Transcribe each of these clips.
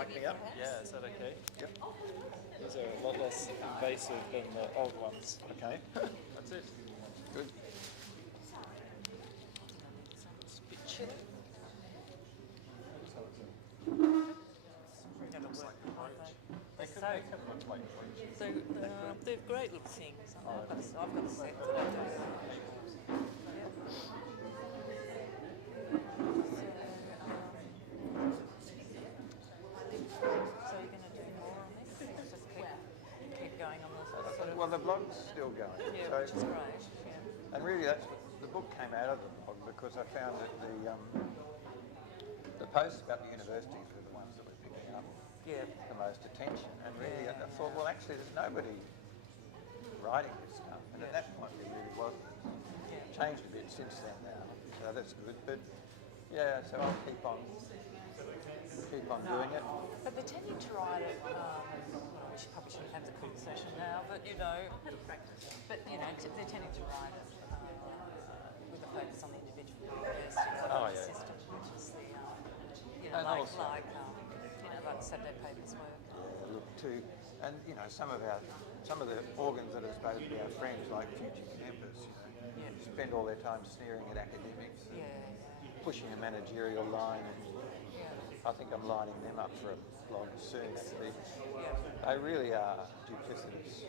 mic me up? Yeah, is that okay? Yep. These are a lot less invasive than the old ones. Okay. That's it. Good. It's a bit chilly. They're great little things. I've got a set that I do. So you're going to do more on this? Just keep going on this sort of... Well, the blog's still going. Yeah, so, which is great. Yeah. And really, the book came out of the blog because I found that the posts about the universities were the ones that were picking up the most attention. And really, I thought, well, actually, there's nobody writing this stuff. And at that point, it really wasn't. Changed a bit since then now, so that's good. But yeah, so I'll keep on doing it. But they're tending to write it. We probably shouldn't have the conversation now, but they're tending to write it with a focus on the individual university system, which is the like Saturday papers work. Yeah, look too, and some of the organs that are supposed to be our friends, like Future Campus, spend all their time sneering at academics, pushing a managerial line, and I think I'm lining them up for a blog soon. Actually, they really are duplicitous,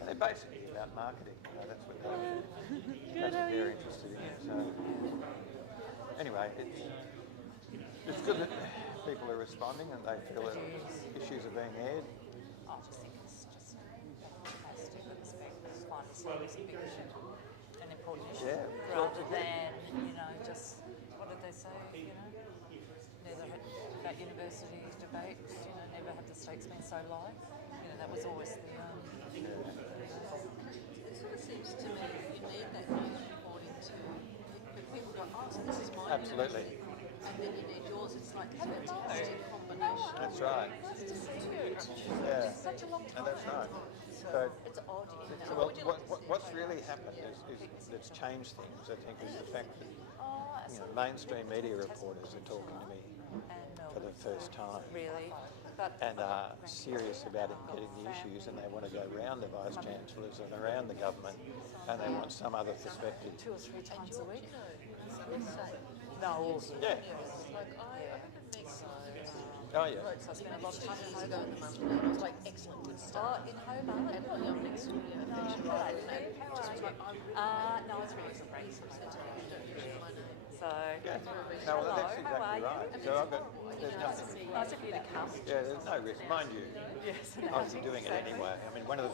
and they're basically about marketing. That's what they're interested in. So anyway, it's good that people are responding and they feel that issues are being aired. I just think it's just fantastic that the speakers finally see it as a big issue, an important issue, rather than, just, what did they say, never had that university debate, never have the stakes been so low. That was always the... It sort of seems to me you need that news reporting too. But people go, oh, so this is my Absolutely. university. And then you need yours. It's like a fantastic combination. That's right. Yeah. It's such a long time. And that's right. So it's odd. What's really happened is that's changed things, I think, is the fact that mainstream media reporters are talking to me for the first time. Really? And are serious about getting the issues, and they want to go around the vice-chancellors and around the government, and they want some other perspective. 2 or 3 times a week? No, Yeah. Like I remember meeting Oh yeah. So I spent a lot of time in ago in the Monday. It was like excellent, good stuff. in Hobart. And I'm next to you. No, I was really surprised. So, Yeah. No, well, hello, that's how are exactly you? right. So there's nothing. Nice of you to come. Yeah, there's no risk, mind you. Yes. I'll be doing it anyway. I mean, one of the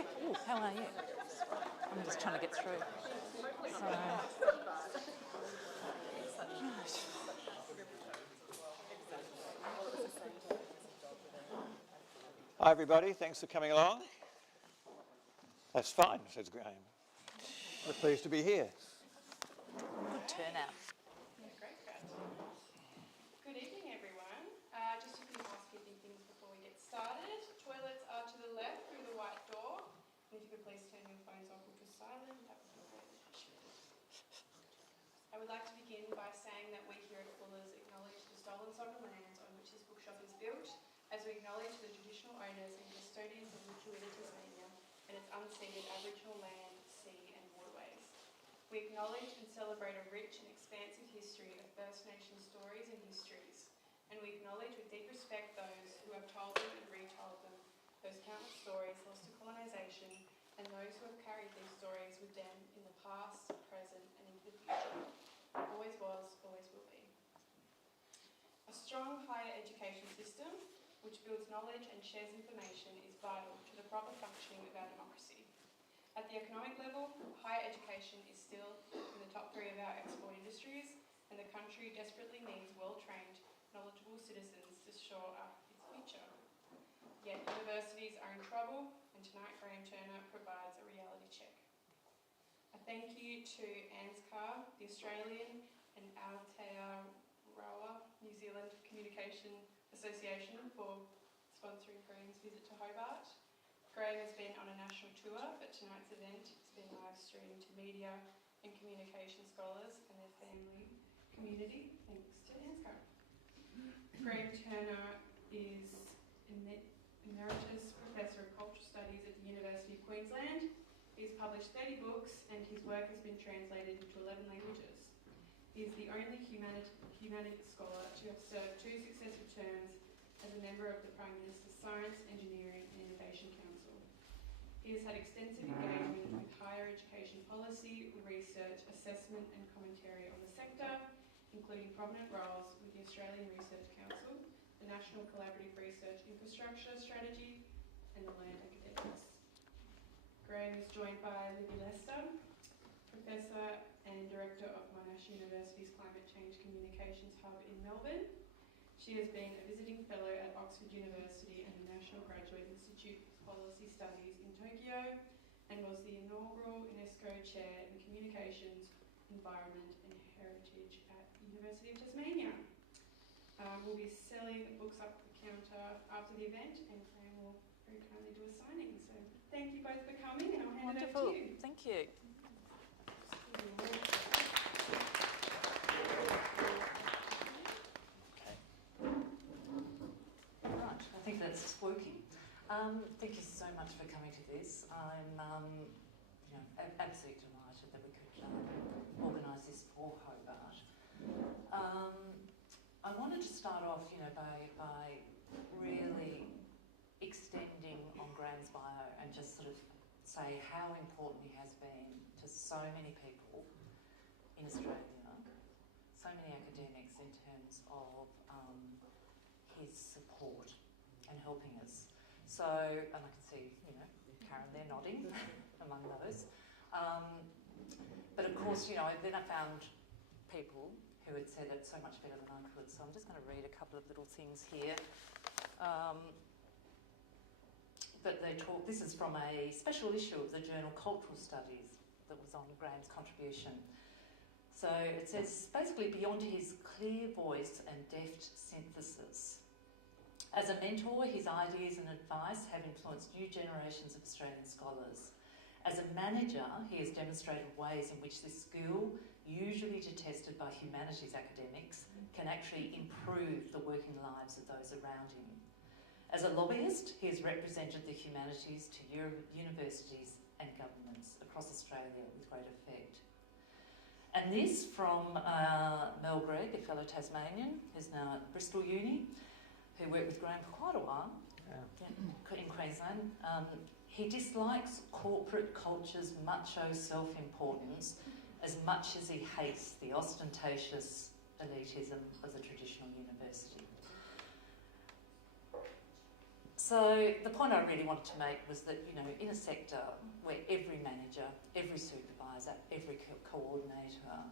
Hey, ooh, how are you? I'm just trying to get through. So, Hi everybody, thanks for coming along. That's fine, says Graeme. We're pleased to be here. good turnout. Good evening, everyone. Just a few housekeeping things before we get started. Toilets are to the left through the white door. And if you could please turn your phones off or to silent, that would be great. I would like to begin by saying that we here at Fuller's acknowledge the stolen sovereign lands on which this bookshop is built, as we acknowledge the traditional owners and custodians of Tasmania and its unceded Aboriginal land, sea and waterways. We acknowledge and celebrate a rich and expansive history of First Nation stories and histories, and we acknowledge with deep respect those who have told them and retold them, those countless stories lost to colonisation, and those who have carried these stories with them in the past, present and into the future. Always was, always will be. A strong higher education system which builds knowledge and shares information is vital to the proper functioning of our democracy. At the economic level, higher education is still in the top 3 of our export industries, and the country desperately needs well-trained, knowledgeable citizens to shore up its future. Yet universities are in trouble, and tonight Graeme Turner provides a reality check. A thank you to ANZCAR, the Australian and Aotearoa New Zealand Communication Association, for sponsoring Graeme's visit to Hobart. Graeme has been on a national tour, but tonight's event has been live streamed to media and communication scholars and their family community, thanks to ANZCAR. Graeme Turner is Emeritus Professor of Cultural Studies at the University of Queensland. He's published 30 books and his work has been translated into 11 languages. He is the only humanities scholar to have served 2 successive terms as a member of the Prime Minister's Science, Engineering and Innovation Council. He has had extensive engagement with higher education policy, research, assessment and commentary on the sector, including prominent roles with the Australian Research Council, the National Collaborative Research Infrastructure Strategy and the Learned Academies. Graeme is joined by Libby Lester, Professor and Director of Monash University's Climate Change Communications Hub in Melbourne. She has been a visiting fellow at Oxford University and the National Graduate Institute for Policy Studies in Tokyo, and was the inaugural UNESCO Chair in Communications, Environment and Heritage at University of Tasmania. We'll be selling books up the counter after the event, and Graeme will very kindly do a signing. So thank you both for coming, and I'll hand it over to you. Thank you. Right, I think that's working. Thank you so much for coming to this. I'm absolutely delighted that we could organise this for Hobart. I wanted to start off, by really extending on Graeme's bio and just sort of say how important he has been to so many people in Australia, so many academics in terms of his support and helping us. So, and I can see, Karen there nodding among those. But of course, then I found people who had said it so much better than I could. So I'm just going to read a couple of little things here. That they talk, this is from a special issue of the journal Cultural Studies that was on Graeme's contribution. So it says, basically, beyond his clear voice and deft synthesis, as a mentor, his ideas and advice have influenced new generations of Australian scholars. As a manager, he has demonstrated ways in which this skill, usually detested by humanities academics, can actually improve the working lives of those around him. As a lobbyist, he has represented the humanities to universities and governments across Australia with great effect. And this from Mel Gregg, a fellow Tasmanian, who's now at Bristol Uni, who worked with Graeme for quite a while in Queensland. He dislikes corporate culture's macho self-importance as much as he hates the ostentatious elitism of the traditional university. So the point I really wanted to make was that, you know, in a sector where every manager, every supervisor, every coordinator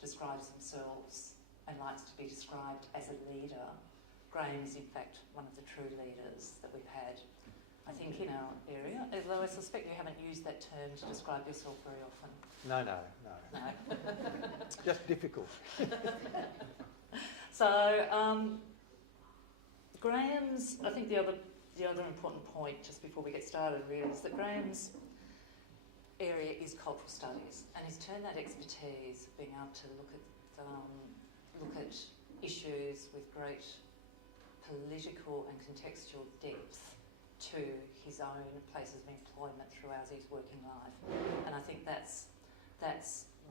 describes themselves and likes to be described as a leader, Graeme is in fact one of the true leaders that we've had, I think, in our area, although I suspect you haven't used that term to describe yourself very often. No. No. Just difficult. So, Graeme's, I think the other important point, just before we get started really, is that Graeme's area is cultural studies, and he's turned that expertise, being able to look at issues with great political and contextual depth to his own places of employment throughout his working life. And I think that's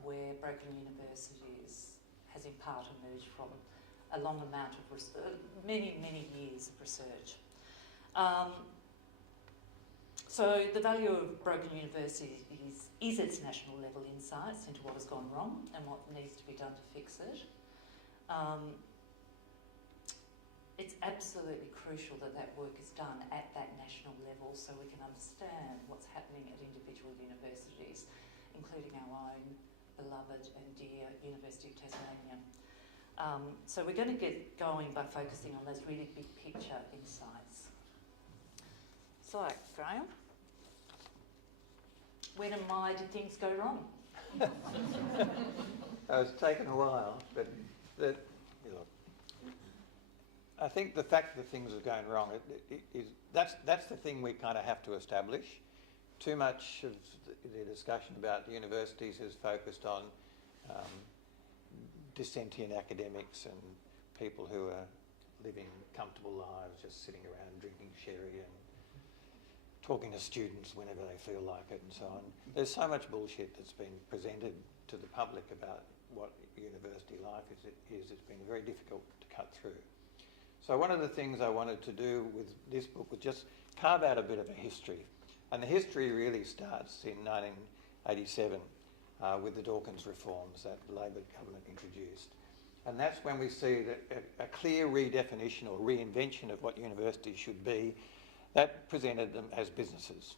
where Broken Universities has in part emerged from a long amount of many years of research. So the value of Broken Universities is its national level insights into what has gone wrong and what needs to be done to fix it. It's absolutely crucial that that work is done at that national level so we can understand what's happening at individual universities, including our own beloved and dear University of Tasmania. So we're going to get going by focusing on those really big picture insights. So, Graeme, when and why did things go wrong? It's taken a while, but I think the fact that things are going wrong, that's the thing we kind of have to establish. Too much of the discussion about the universities is focused on dissentient academics and people who are living comfortable lives, just sitting around drinking sherry and talking to students whenever they feel like it and so on. There's so much bullshit that's been presented to the public about what university life is. It's been very difficult to cut through. So one of the things I wanted to do with this book was just carve out a bit of a history. And the history really starts in 1987 with the Dawkins reforms that the Labor government introduced. And that's when we see that a clear redefinition or reinvention of what universities should be, that presented them as businesses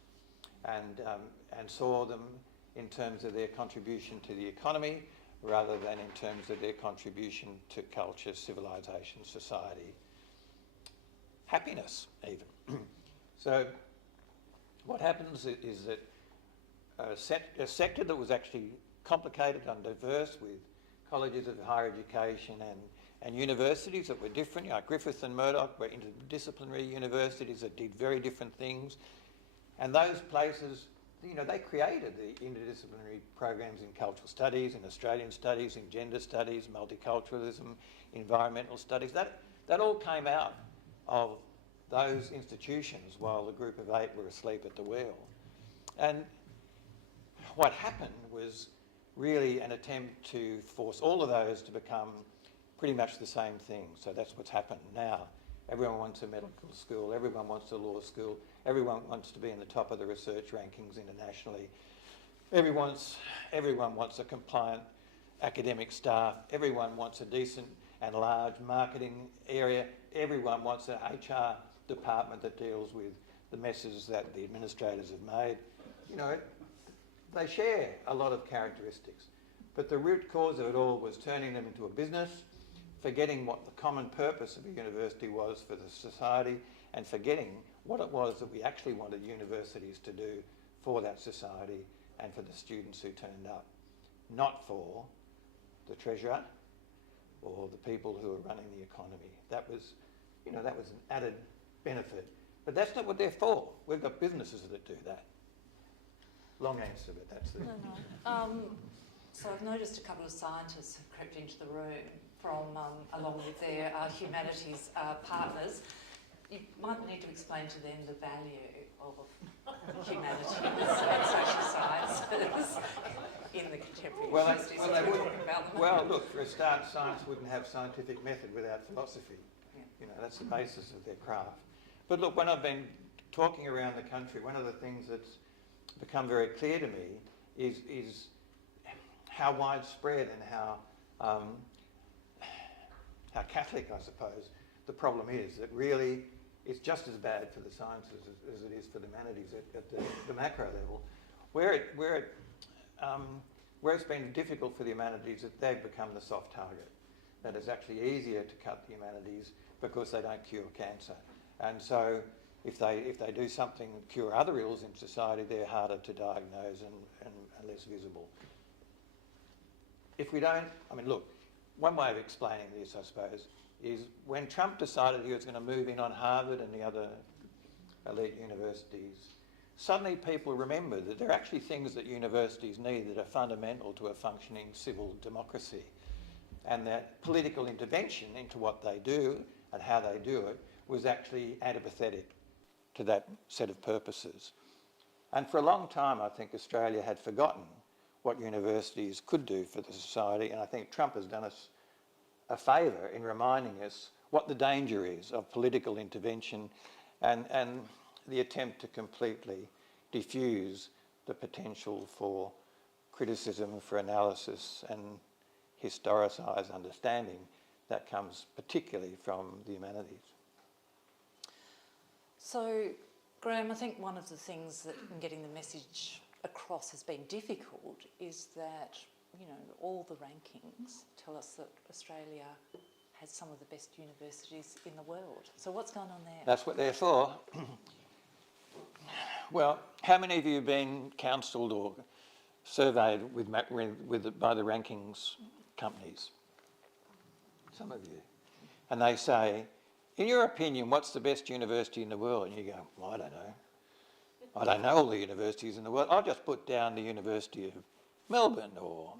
and saw them in terms of their contribution to the economy rather than in terms of their contribution to culture, civilization, society, happiness even. So what happens is that a sector that was actually complicated and diverse with colleges of higher education and universities that were different, like Griffith and Murdoch were interdisciplinary universities that did very different things. And those places, you know, they created the interdisciplinary programs in cultural studies, in Australian studies, in gender studies, multiculturalism, environmental studies. That all came out of those institutions while the group of 8 were asleep at the wheel. And what happened was really an attempt to force all of those to become pretty much the same thing. So that's what's happened now. Everyone wants a medical school, everyone wants a law school, everyone wants to be in the top of the research rankings internationally. Everyone wants a compliant academic staff, everyone wants a decent and large marketing area, everyone wants an HR department that deals with the messes that the administrators have made. You know, they share a lot of characteristics, but the root cause of it all was turning them into a business, forgetting what the common purpose of a university was for the society, and forgetting what it was that we actually wanted universities to do for that society and for the students who turned up, not for the treasurer or the people who are running the economy. That was, you know, that was an added benefit, but that's not what they're for. We've got businesses that do that. Long answer, but that's the... No. So I've noticed a couple of scientists have crept into the room from, along with their humanities partners. You might need to explain to them the value of humanities and social sciences in the contemporary universities. Well, look, for a start, science wouldn't have scientific method without philosophy. Yeah. You know, that's the basis of their craft. But look, when I've been talking around the country, one of the things that's become very clear to me is how widespread and how Catholic, I suppose, the problem is. That really it's just as bad for the sciences as it is for the humanities at the macro level. Where it's been difficult for the humanities, that they've become the soft target. That it's actually easier to cut the humanities because they don't cure cancer. And so if they do something to cure other ills in society, they're harder to diagnose and less visible. If we don't, I mean, look, one way of explaining this, I suppose, is when Trump decided he was going to move in on Harvard and the other elite universities, suddenly people remembered that there are actually things that universities need that are fundamental to a functioning civil democracy, and that political intervention into what they do and how they do it was actually antipathetic to that set of purposes. And for a long time, I think Australia had forgotten what universities could do for the society, and I think Trump has done us a favour in reminding us what the danger is of political intervention and the attempt to completely diffuse the potential for criticism, for analysis and historicised understanding that comes particularly from the humanities. So, Graeme, I think one of the things that in getting the message across has been difficult is that, you know, all the rankings tell us that Australia has some of the best universities in the world. So what's going on there? That's what they're for. Well, how many of you have been counselled or surveyed by the rankings companies? Some of you. And they say, in your opinion, what's the best university in the world? And you go, well, I don't know. I don't know all the universities in the world. I'll just put down the University of Melbourne or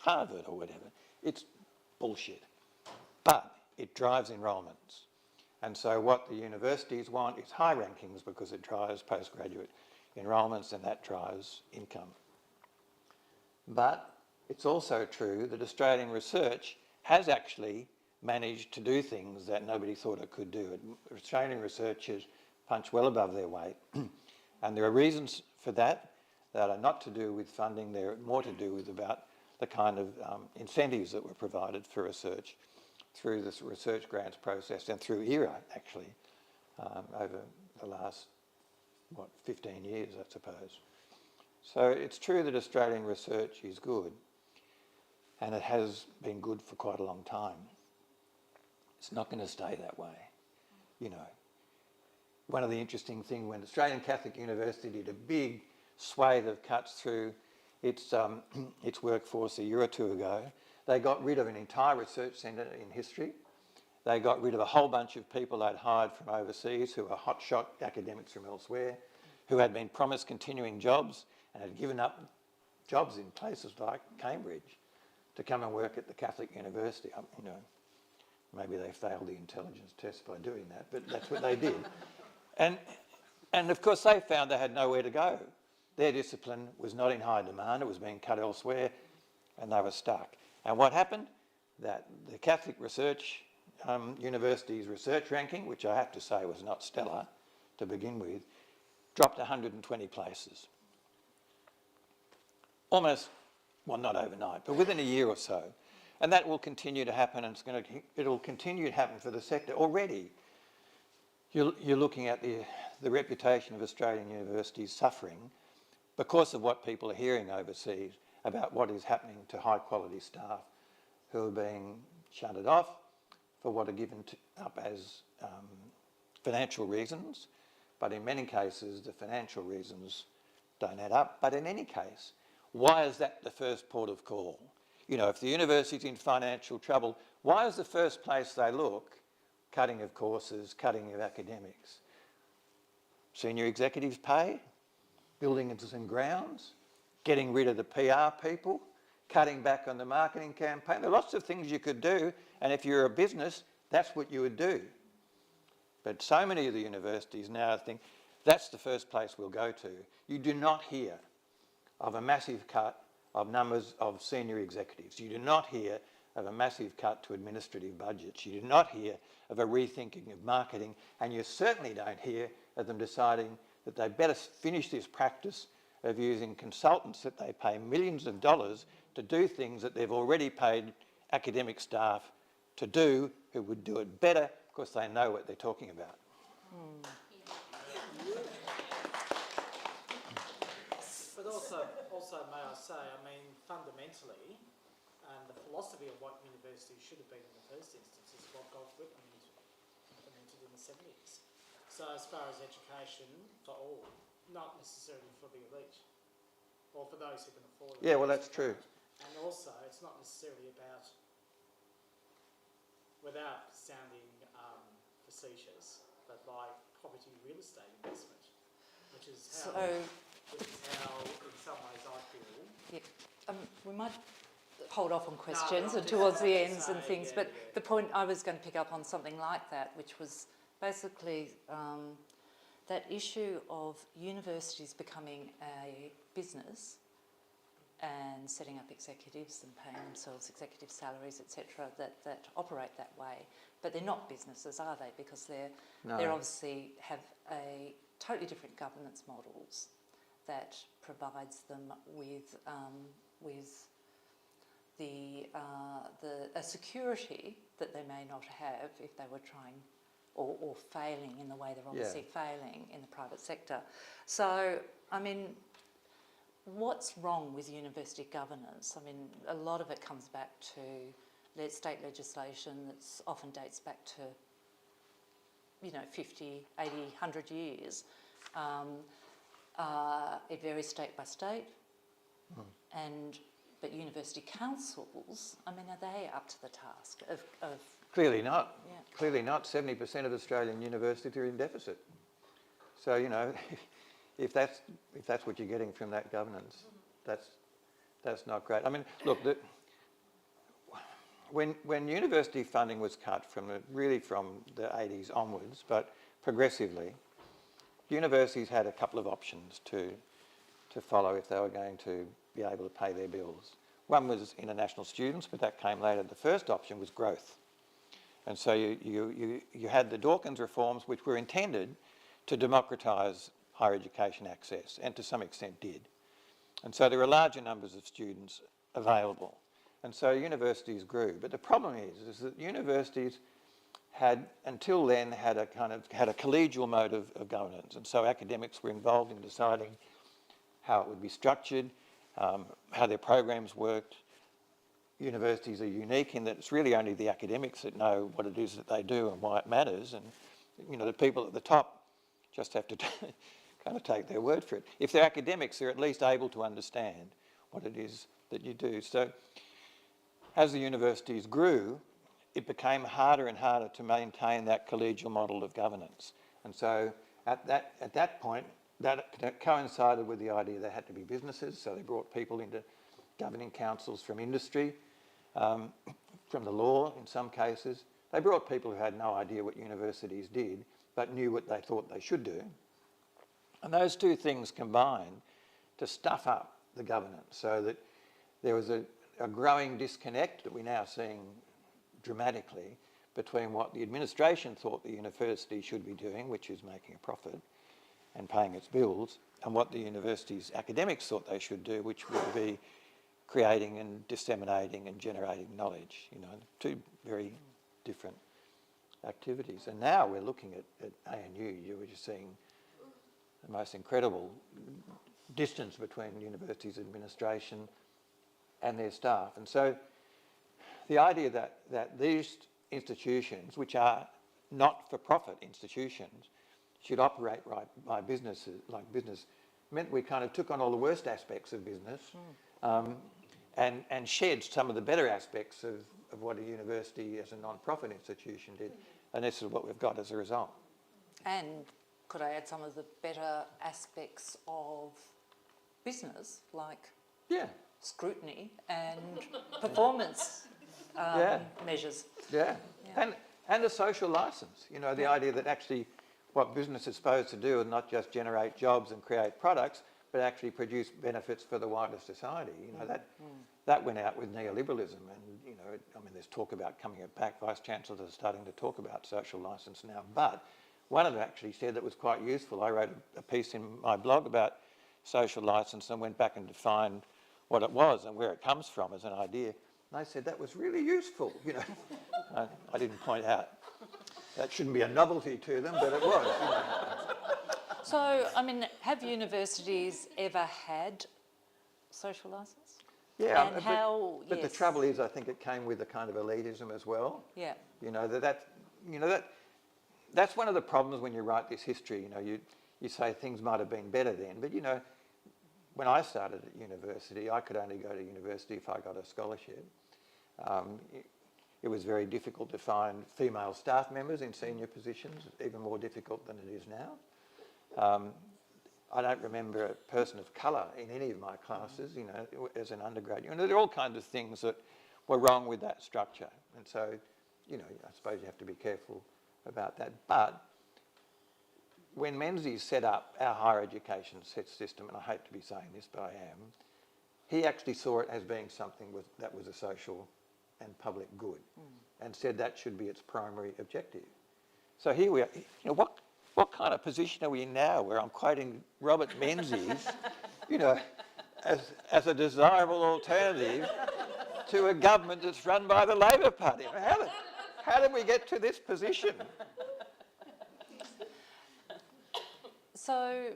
Harvard or whatever. It's bullshit. But it drives enrolments. And so what the universities want is high rankings because it drives postgraduate enrolments and that drives income. But it's also true that Australian research has actually managed to do things that nobody thought it could do. Australian researchers punch well above their weight. And there are reasons for that are not to do with funding, they're more to do with about the kind of incentives that were provided for research through this research grants process and through ERA, actually, over the last, 15 years, I suppose. So it's true that Australian research is good, and it has been good for quite a long time. It's not going to stay that way, you know. One of the interesting things, when Australian Catholic University did a big swathe of cuts through its workforce a year or two ago, they got rid of an entire research centre in history. They got rid of a whole bunch of people they'd hired from overseas who were hotshot academics from elsewhere, who had been promised continuing jobs and had given up jobs in places like Cambridge to come and work at the Catholic University. You know, maybe they failed the intelligence test by doing that, but that's what they did. And of course they found they had nowhere to go. Their discipline was not in high demand, it was being cut elsewhere, and they were stuck. And what happened? That the Catholic Research University's research ranking, which I have to say was not stellar to begin with, dropped 120 places. Almost, well, not overnight, but within a year or so. And that will continue to happen, and it'll continue to happen for the sector. Already, you're looking at the reputation of Australian universities suffering because of what people are hearing overseas about what is happening to high quality staff who are being shunted off for what are given up as financial reasons, but in many cases the financial reasons don't add up. But in any case, why is that the first port of call? You know, if the university's in financial trouble, why is the first place they look cutting of courses, cutting of academics? Senior executives' pay, buildings and grounds, getting rid of the PR people, cutting back on the marketing campaign. There are lots of things you could do, and if you're a business, that's what you would do. But so many of the universities now think that's the first place we'll go to. You do not hear of a massive cut of numbers of senior executives. You do not hear of a massive cut to administrative budgets. You do not hear of a rethinking of marketing, and you certainly don't hear of them deciding that they better finish this practice of using consultants that they pay millions of dollars to do things that they've already paid academic staff to do, who would do it better because they know what they're talking about. But also, may I say, I mean, fundamentally, and the philosophy of what universities should have been in the first instance is what Gulf Whitman implemented in the 70s. So as far as education for all, not necessarily for the elite, or for those who can afford it. Yeah, well, that's true. And also, it's not necessarily about, without sounding facetious, but like property real estate investment, which is how, in some ways, I feel. Yeah, we might hold off on questions and towards the ends and things, but the point I was going to pick up on something like that, which was basically that issue of universities becoming a business and setting up executives and paying themselves executive salaries, etc., that operate that way. But they're not businesses, are they? Because they're obviously have a totally different governance models that provides them with a security that they may not have if they were trying or failing in the way they're obviously failing in the private sector. So, I mean, what's wrong with university governance? I mean, a lot of it comes back to state legislation that often dates back to, 50, 80, 100 years. It varies state by state. But university councils, I mean, are they up to the task of Clearly not. Yeah. Clearly not. 70% of Australian universities are in deficit. So, if that's what you're getting from that governance, that's not great. I mean, look, when university funding was cut from the 80s onwards, but progressively, universities had a couple of options to follow if they were going to be able to pay their bills. One was international students, but that came later. The first option was growth. And so you had the Dawkins reforms, which were intended to democratise higher education access, and to some extent did. And so there were larger numbers of students available. And so universities grew. But the problem is that universities had, until then, had a collegial mode of governance. And so academics were involved in deciding how it would be structured, how their programs worked. Universities are unique in that it's really only the academics that know what it is that they do and why it matters. And, the people at the top just have to kind of take their word for it. If they're academics, they're at least able to understand what it is that you do. So as the universities grew, it became harder and harder to maintain that collegial model of governance. And so at that point, that coincided with the idea there had to be businesses, so they brought people into governing councils from industry, from the law in some cases. They brought people who had no idea what universities did, but knew what they thought they should do. And those two things combined to stuff up the governance, so that there was a growing disconnect that we're now seeing dramatically between what the administration thought the university should be doing, which is making a profit and paying its bills, and what the university's academics thought they should do, which would be creating and disseminating and generating knowledge. Two very different activities. And now we're looking at ANU, you're just seeing the most incredible distance between universities' administration and their staff. And so the idea that these institutions, which are not-for-profit institutions, should operate by businesses, like business, meant we kind of took on all the worst aspects of business and shed some of the better aspects of what a university as a non-profit institution did. And this is what we've got as a result. And could I add some of the better aspects of business, like scrutiny and performance measures? Yeah. And a social licence. The idea that actually what business is supposed to do is not just generate jobs and create products, but actually produce benefits for the wider society. That went out with neoliberalism, and there's talk about coming back. Vice chancellors are starting to talk about social licence now. But one of them actually said that was quite useful. I wrote a piece in my blog about social licence and went back and defined what it was and where it comes from as an idea. And they said that was really useful. I didn't point out that shouldn't be a novelty to them, but it was. You know. So, I mean, have universities ever had social licence? Yeah, And how? But the trouble is, I think it came with a kind of elitism as well. Yeah. You know that's one of the problems when you write this history. You know, you say things might have been better then, but you know, when I started at university, I could only go to university if I got a scholarship. It was very difficult to find female staff members in senior positions, even more difficult than it is now. I don't remember a person of colour in any of my classes, you know, as an undergraduate. You know, there are all kinds of things that were wrong with that structure. And so, you know, I suppose you have to be careful about that. But when Menzies set up our higher education system, and I hate to be saying this, but I am, he actually saw it as being something that was a social and public good, and said that should be its primary objective. So here we are. You know, what kind of position are we in now, where I'm quoting Robert Menzies, you know, as a desirable alternative to a government that's run by the Labor Party? How did we get to this position? So,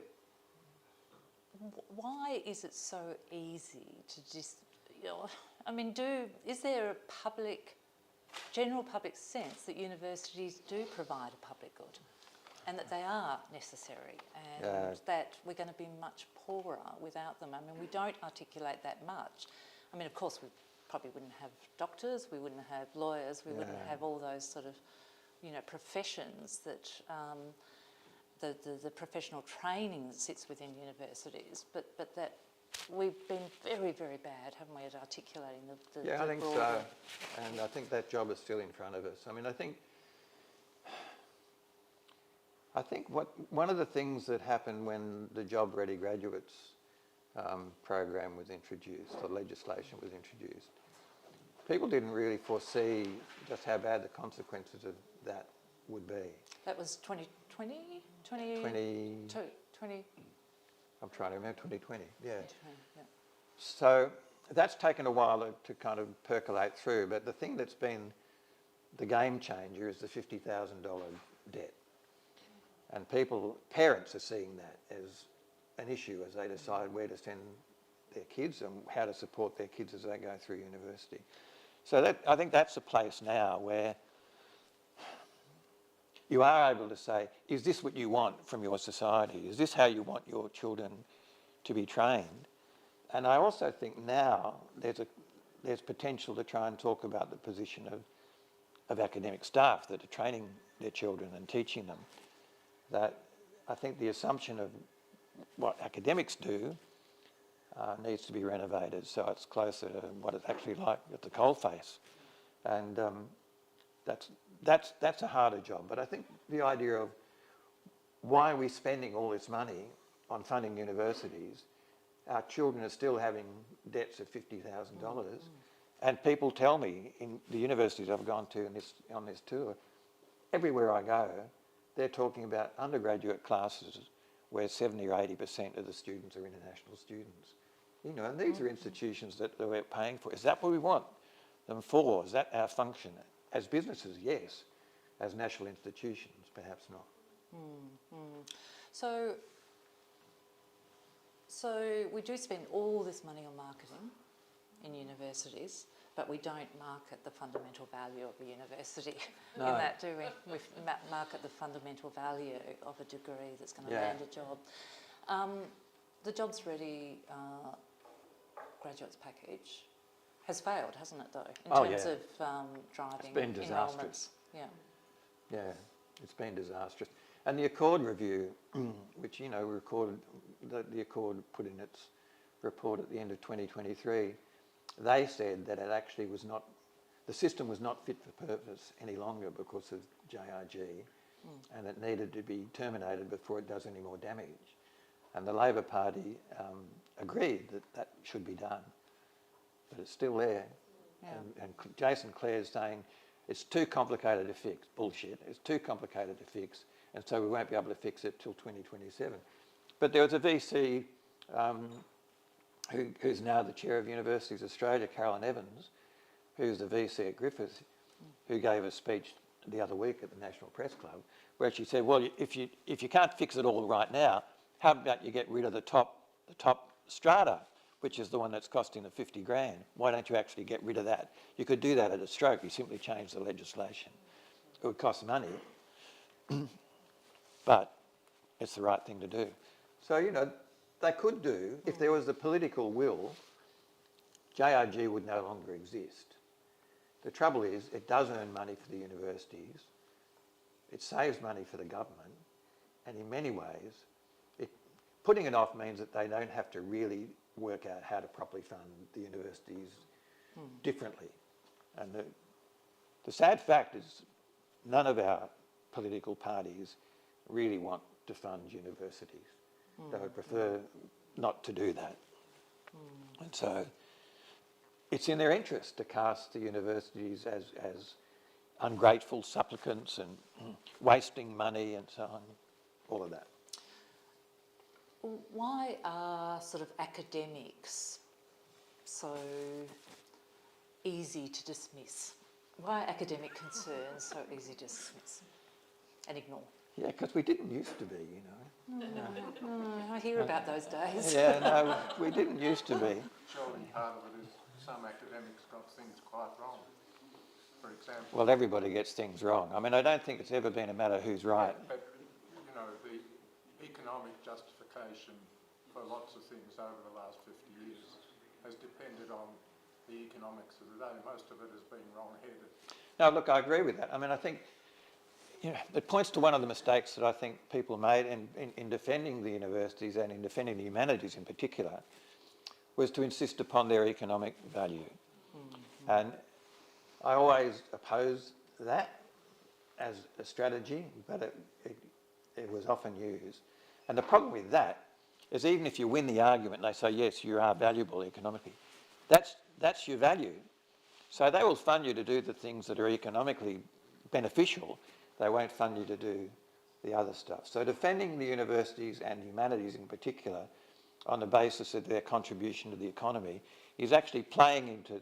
why is it so easy to just, you know, I mean, is there a general public sense that universities do provide a public good and that they are necessary and that we're going to be much poorer without them? I mean, we don't articulate that much. I mean, of course, we probably wouldn't have doctors, we wouldn't have lawyers, we wouldn't have all those sort of, you know, professions that, the professional training that sits within universities, but that we've been very, very bad, haven't we, at articulating the I think broader... so, and I think that job is still in front of us. I mean, I think one of the things that happened when the Job Ready Graduates program was introduced, or legislation was introduced, people didn't really foresee just how bad the consequences of that would be. That was 2020? 20... I'm trying to remember, 2020, yeah. 2020, yeah. So that's taken a while to kind of percolate through, but the thing that's been the game changer is the $50,000 debt. And parents are seeing that as an issue as they decide where to send their kids and how to support their kids as they go through university. So I think that's a place now where you are able to say, is this what you want from your society? Is this how you want your children to be trained? And I also think now there's potential to try and talk about the position of academic staff that are training their children and teaching them. That I think the assumption of what academics do needs to be renovated so it's closer to what it's actually like at the coalface. And that's a harder job. But I think the idea of why are we spending all this money on funding universities, our children are still having debts of $50,000, and people tell me in the universities I've gone to on this tour, everywhere I go, they're talking about undergraduate classes where 70 or 80% of the students are international students. You know, and these are institutions that we're paying for. Is that what we want them for? Is that our function? As businesses, yes. As national institutions, perhaps not. So we do spend all this money on marketing in universities, but we don't market the fundamental value of a university in that, do we? We market the fundamental value of a degree that's going to land a job. The Jobs Ready graduates package has failed, hasn't it, though, in terms of driving it's been disastrous. Yeah. Yeah, it's been disastrous. And the Accord review, which, you know, the Accord put in its report at the end of 2023, they said that it actually was not, the system was not fit for purpose any longer because of JRG, and it needed to be terminated before it does any more damage. And the Labor Party agreed that should be done, but it's still there. Yeah. And Jason Clare's saying it's too complicated to fix. Bullshit. It's too complicated to fix, and so we won't be able to fix it till 2027. But there was a VC who's now the chair of Universities Australia, Carolyn Evans, who's the VC at Griffith, who gave a speech the other week at the National Press Club, where she said, well, if you can't fix it all right now, how about you get rid of the top strata, which is the one that's costing the 50 grand? Why don't you actually get rid of that? You could do that at a stroke. You simply change the legislation. It would cost money, but it's the right thing to do. So, you know, they could do, if there was the political will, JRG would no longer exist. The trouble is, it does earn money for the universities, it saves money for the government, and in many ways, putting it off means that they don't have to really work out how to properly fund the universities differently. And the sad fact is none of our political parties really want to fund universities. They would prefer not to do that. And so it's in their interest to cast the universities as ungrateful supplicants and wasting money and so on, all of that. Why are sort of academics so easy to dismiss? Why are academic concerns so easy to dismiss and ignore? Yeah, because we didn't used to be, you know. I hear about those days. Yeah, no, we didn't used to be. Surely part of it is some academics got things quite wrong. For example, Well, everybody gets things wrong. I mean, I don't think it's ever been a matter who's right. but you know, the economic justification for lots of things over the last 50 years has depended on the economics of the day. Most of it has been wrong-headed. No, look, I agree with that. I mean, I think, you know, it points to one of the mistakes that I think people made in defending the universities and in defending the humanities in particular, was to insist upon their economic value. And I always opposed that as a strategy, but it was often used. And the problem with that is even if you win the argument, they say, yes, you are valuable economically, that's your value. So they will fund you to do the things that are economically beneficial. They won't fund you to do the other stuff. So defending the universities and humanities in particular on the basis of their contribution to the economy is actually playing into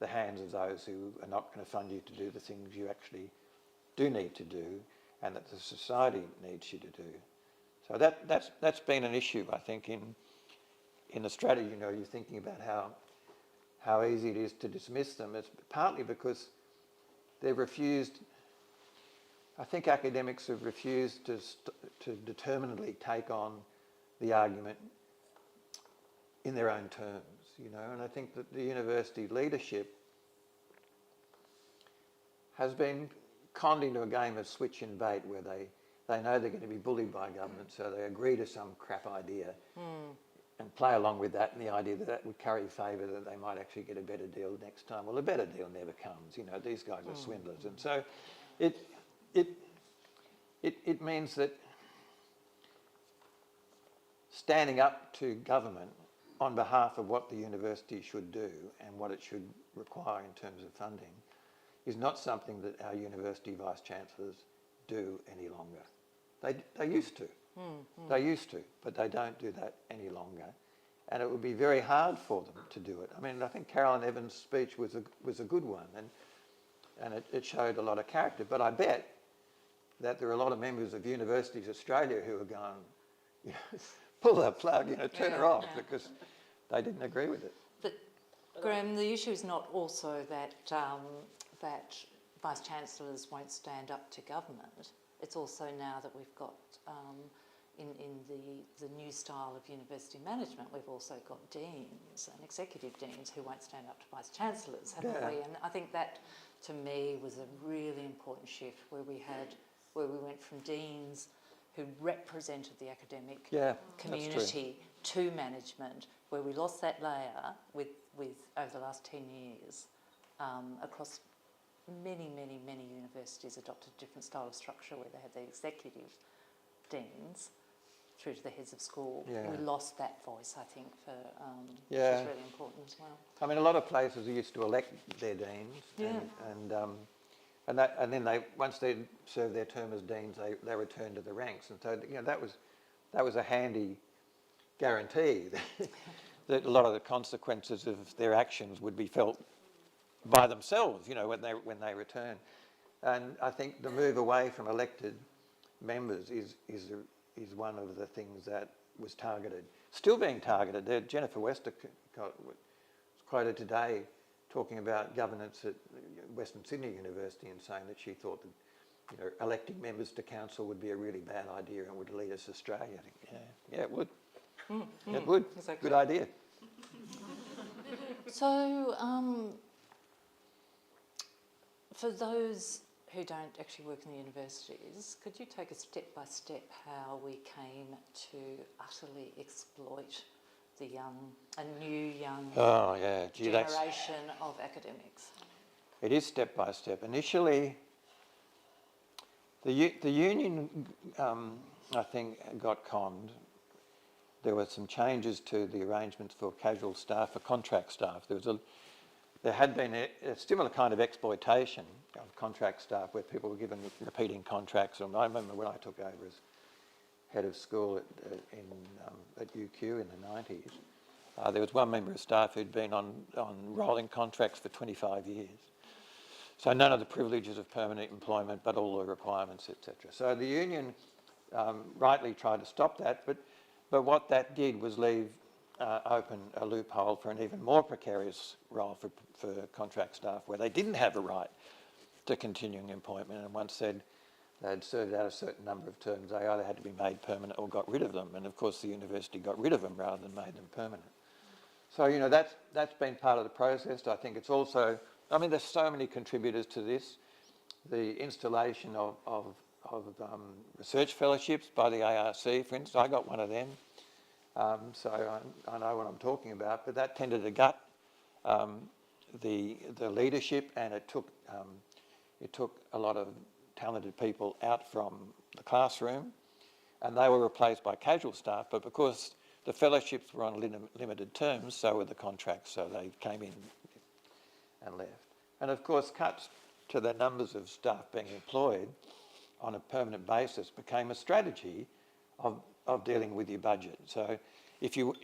the hands of those who are not going to fund you to do the things you actually do need to do and that the society needs you to do. So that's been an issue, I think, in the strategy. You know, you're thinking about how easy it is to dismiss them. It's partly because they've refused. I think academics have refused to determinedly take on the argument in their own terms, you know, and I think that the university leadership has been conned into a game of switch and bait where they know they're going to be bullied by government, so they agree to some crap idea and play along with that, and the idea that that would carry favour, that they might actually get a better deal next time. Well, a better deal never comes, you know, these guys are swindlers. And so it means that standing up to government on behalf of what the university should do and what it should require in terms of funding is not something that our university vice-chancellors do any longer. They used to. They used to, but they don't do that any longer. And it would be very hard for them to do it. I mean, I think Carolyn Evans' speech was a good one, and it showed a lot of character. But I bet that there are a lot of members of Universities Australia who are going, you know, pull the plug, you know, turn her off, because they didn't agree with it. But Graeme, the issue is not also that that vice-chancellors won't stand up to government. It's also now that we've got, in the new style of university management, we've also got deans and executive deans who won't stand up to vice-chancellors, haven't we? And I think that, to me, was a really important shift where we went from deans who represented the academic community to management, where we lost that layer with over the last 10 years across many universities adopted a different style of structure where they had the executive deans through to the heads of school. We lost that voice, I think, which is really important as well. I mean, a lot of places used to elect their deans, and then they, once they served their term as deans, they returned to the ranks, and so, you know, that was a handy guarantee that a lot of the consequences of their actions would be felt by themselves, you know, when they return. And I think the move away from elected members is one of the things that was targeted. Still being targeted. Jennifer Wester was quoted today talking about governance at Western Sydney University and saying that she thought that electing members to council would be a really bad idea and would lead us astray. I think, yeah, it would. It would. Exactly. Good idea. So, for those who don't actually work in the universities, could you take us step by step how we came to utterly exploit a new young generation of academics? It is step by step. Initially, the union, I think, got conned. There were some changes to the arrangements for casual staff, for contract staff. There had been a similar kind of exploitation of contract staff where people were given repeating contracts. And I remember when I took over as head of school at UQ in the 90s, there was one member of staff who'd been on rolling contracts for 25 years. So none of the privileges of permanent employment, but all the requirements, etc. So the union rightly tried to stop that, but what that did was leave open a loophole for an even more precarious role for contract staff, where they didn't have a right to continuing employment, and once said they'd served out a certain number of terms, they either had to be made permanent or got rid of them. And of course the university got rid of them rather than made them permanent. So, that's been part of the process. I think it's also, there's so many contributors to this. The installation of research fellowships by the ARC, for instance. I got one of them, so I know what I'm talking about, but that tended to gut the leadership, and it took a lot of talented people out from the classroom, and they were replaced by casual staff. But because the fellowships were on limited terms, so were the contracts, so they came in and left. And of course, cuts to the numbers of staff being employed on a permanent basis became a strategy of dealing with your budget. So if you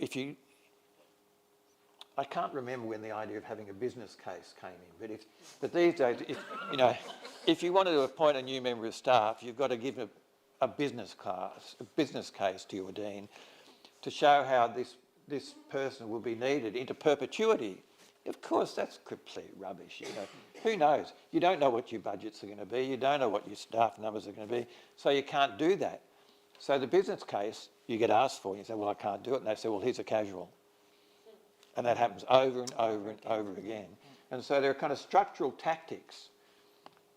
I can't remember when the idea of having a business case came in, but these days, if you wanted to appoint a new member of staff, you've got to give a business case to your dean to show how this person will be needed into perpetuity. Of course, that's complete rubbish. Who knows? You don't know what your budgets are going to be. You don't know what your staff numbers are going to be, so you can't do that. So the business case, you get asked for, and you say, well, I can't do it. And they say, well, here's a casual. And that happens over and over and over again. And so there are kind of structural tactics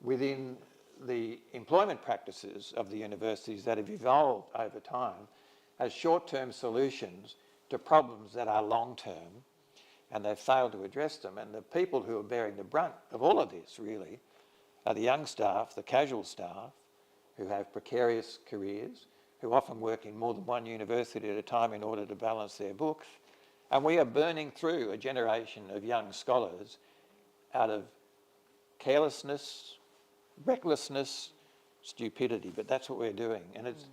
within the employment practices of the universities that have evolved over time as short-term solutions to problems that are long-term, and they've failed to address them. And the people who are bearing the brunt of all of this, really, are the young staff, the casual staff, who have precarious careers, who often work in more than one university at a time in order to balance their books. And we are burning through a generation of young scholars out of carelessness, recklessness, stupidity, but that's what we're doing. And it's,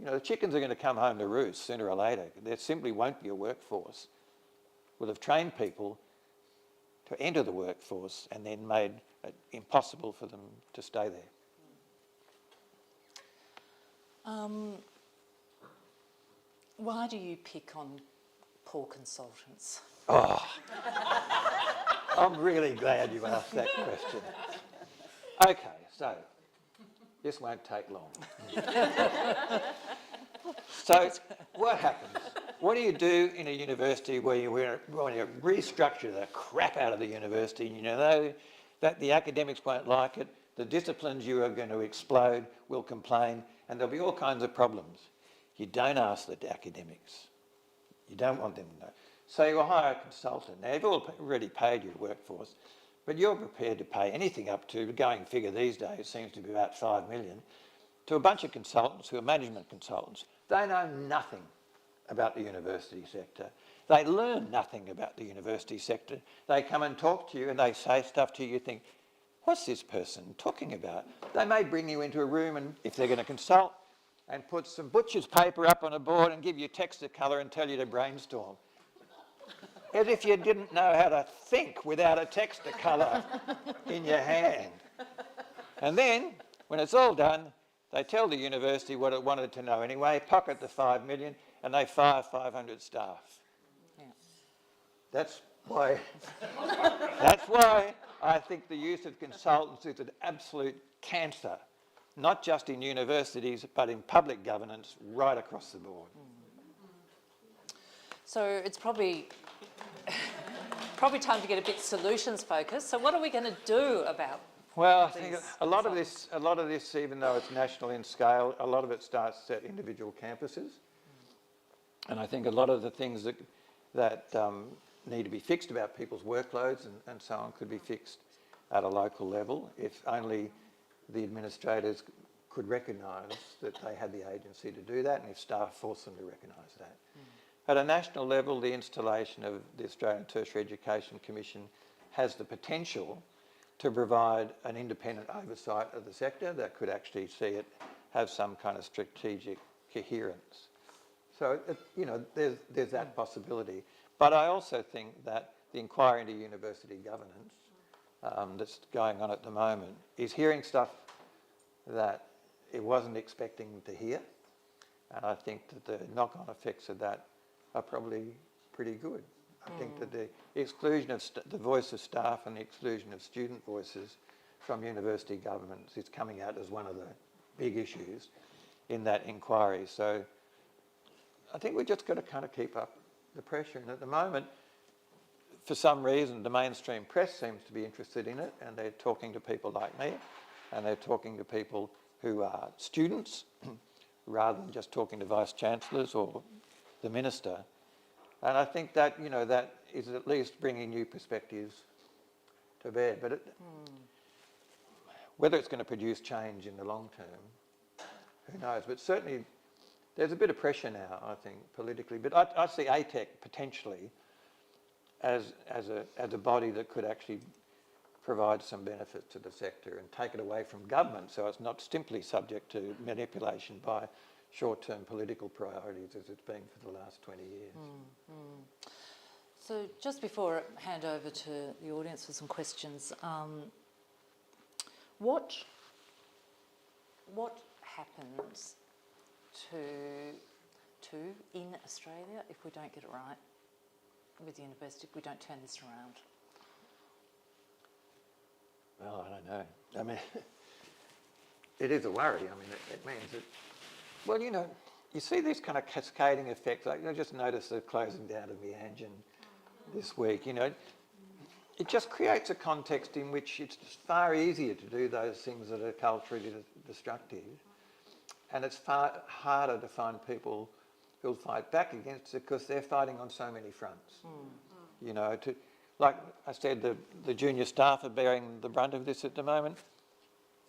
the chickens are going to come home to roost sooner or later. There simply won't be a workforce. We'll have trained people to enter the workforce and then made it impossible for them to stay there. Why do you pick on poor consultants? Oh, I'm really glad you asked that question. Okay, so this won't take long. So what happens? What do you do in a university where you want to restructure the crap out of the university, and you know that the academics won't like it, the disciplines you are going to explode will complain, and there'll be all kinds of problems? You don't ask the academics. You don't want them to know. So you hire a consultant. Now, you've already paid your workforce, but you're prepared to pay anything up to, going figure these days, seems to be about 5 million, to a bunch of consultants who are management consultants. They know nothing about the university sector. They learn nothing about the university sector. They come and talk to you and they say stuff to you, you think, what's this person talking about? They may bring you into a room, and if they're going to consult, and put some butcher's paper up on a board and give you text colour and tell you to brainstorm. As if you didn't know how to think without a text colour in your hand. And then, when it's all done, they tell the university what it wanted to know anyway, pocket the $5 million, and they fire 500 staff. Yeah. That's why I think the use of consultants is an absolute cancer, not just in universities, but in public governance right across the board. So it's probably time to get a bit solutions focused. So what are we going to do about? Well, I think a lot of this, even though it's national in scale, a lot of it starts at individual campuses. And I think a lot of the things that need to be fixed about people's workloads and so on could be fixed at a local level if only the administrators could recognise that they had the agency to do that, and if staff forced them to recognise that. At a national level, the installation of the Australian Tertiary Education Commission has the potential to provide an independent oversight of the sector that could actually see it have some kind of strategic coherence. So, there's that possibility. But I also think that the inquiry into university governance that's going on at the moment is hearing stuff that it wasn't expecting to hear. And I think that the knock-on effects of that are probably pretty good. I think that the exclusion of the voice of staff and the exclusion of student voices from university governments is coming out as one of the big issues in that inquiry. So I think we've just got to kind of keep up the pressure. And at the moment, for some reason, the mainstream press seems to be interested in it, and they're talking to people like me, and they're talking to people who are students, rather than just talking to vice-chancellors or the minister. And I think that, that is at least bringing new perspectives to bear. But whether it's going to produce change in the long term, who knows? But certainly there's a bit of pressure now, I think, politically. But I see ATEC potentially as a body that could actually provide some benefit to the sector and take it away from government, so it's not simply subject to manipulation by short-term political priorities as it's been for the last 20 years. So just before I hand over to the audience for some questions, what happens to in Australia if we don't get it right with the university, if we don't turn this around? Well, I don't know. I mean, it is a worry. I mean, it means that, well, you see these kind of cascading effects. Like, I just noticed the closing down of the Angin this week. It just creates a context in which it's just far easier to do those things that are culturally destructive, and it's far harder to find people who'll fight back against it because they're fighting on so many fronts. Like I said, the junior staff are bearing the brunt of this at the moment.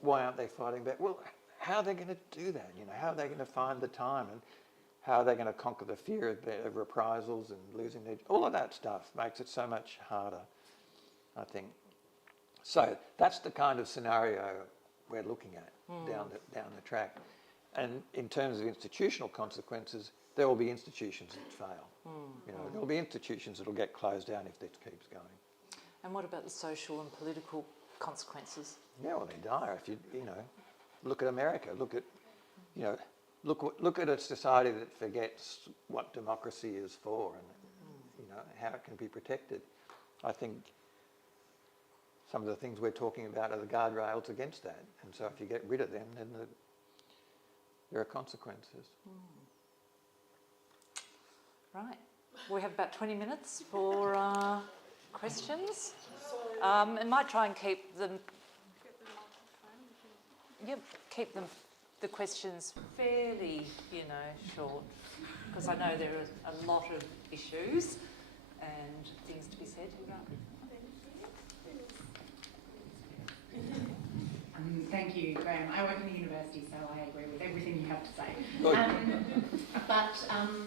Why aren't they fighting back? Well, how are they going to do that? How are they going to find the time, and how are they going to conquer the fear of reprisals and losing their... All of that stuff makes it so much harder, I think. So that's the kind of scenario we're looking at down the track. And in terms of institutional consequences, there will be institutions that fail. There will be institutions that will get closed down if this keeps going. And what about the social and political consequences? Yeah, well, they're dire. If you look at America, look at a society that forgets what democracy is for and how it can be protected. I think some of the things we're talking about are the guardrails against that. And so if you get rid of them, then there are consequences. Right. We have about 20 minutes for questions. I might try and keep them... Yep, keep the questions fairly, short, because I know there are a lot of issues and things to be said. Thank you, Graeme. I work in the university, so I agree with everything you have to say. But